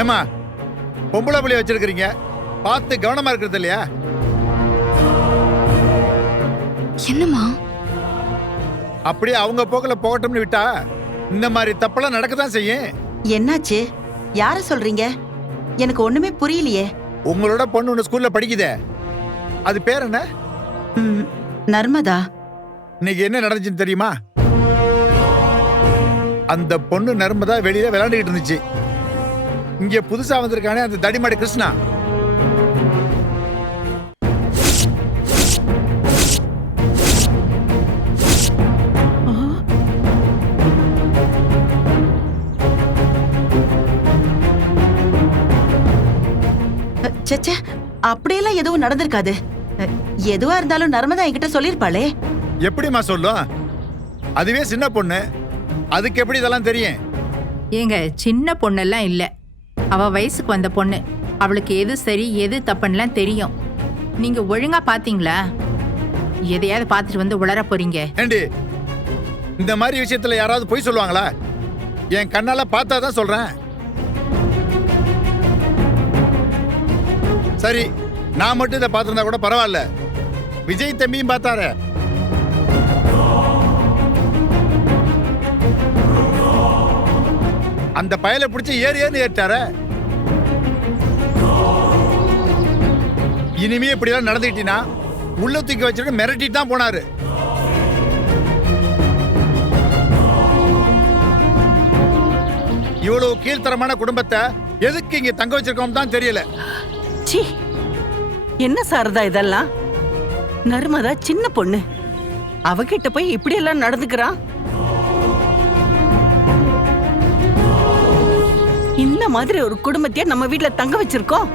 ஏமா பொம்பளை புள்ளைய வச்சிருக்கிறீங்க, பார்த்து கவனமா இருக்கிறது இல்லையா? என்னம்மா? அப்படியே அவங்க போக்குல போகட்டும்னு விட்டா இந்த மாதிரி தப்பெல்லாம் நடக்கத்தான் செய்யும். என்னாச்சு? யார சொல்றீங்க? எனக்கு ஒண்ணுமே புரியலையே. உங்களோட பொண்ணு ஒன்று ஸ்கூல்ல படிக்குதே, அது பேர் என்ன? நர்மதா. இன்னைக்கு என்ன நடந்துச்சுன்னு தெரியுமா? அந்த பொண்ணு நர்மதா வெளியில விளையாண்டுகிட்டு இருந்துச்சு. இங்க புதுசா வந்திருக்கானே அந்த தடிமாடி கிருஷ்ணா, சச்சே, அப்படியெல்லாம் எதுவும் நடந்திருக்காது. எதுவா இருந்தாலும் நர்மதா என்கிட்ட சொல்லிருப்பாளே. எப்படிமா சொல்லும்? அதுவே சின்ன பொண்ணு, அதுக்கு எப்படி இதெல்லாம் தெரியும்? ஏங்க, சின்ன பொண்ணெல்லாம் இல்ல, அவ வயசுக்கு வந்த பொண்ணு. அவளுக்கு எது சரி எது தப்புன்னுலாம் தெரியும். நீங்க ஒழுங்கா பாத்தீங்களா? எதையாவது பார்த்துட்டு வந்து உளர போறீங்க. ஏண்டி, இந்த மாதிரி விஷயத்துல யாராவது பொய் சொல்லுவாங்களா? என் கண்ணால பார்த்தாதான் சொல்றேன். சரி, நான் மட்டும் இதை பார்த்திருந்தா கூட பரவாயில்ல, விஜய் தம்பியும் பார்த்தாரு. அந்த பயலை பிடிச்சி ஏறியேன்னு ஏற்றாரு. இனிமே இப்படிலாம் நடந்துக்கிட்டீங்கன்னா உள்ள தூக்கி வச்சுட்டு மிரட்டிட்டு தான் போனாரு. இவ்வளவு கீழ்த்தரமான குடும்பத்தை எதுக்கு இங்க தங்க வச்சிருக்கோம் தான் தெரியல. சி, என்ன சாரதா இதெல்லாம்? நர்மதா சின்ன பொண்ணு, அவகிட்ட போய் இப்படி எல்லாம் நடந்துக்கிறான். இந்த மாதிரி ஒரு குடும்பத்தையே நம்ம வீட்டுல தங்க வச்சிருக்கோம்.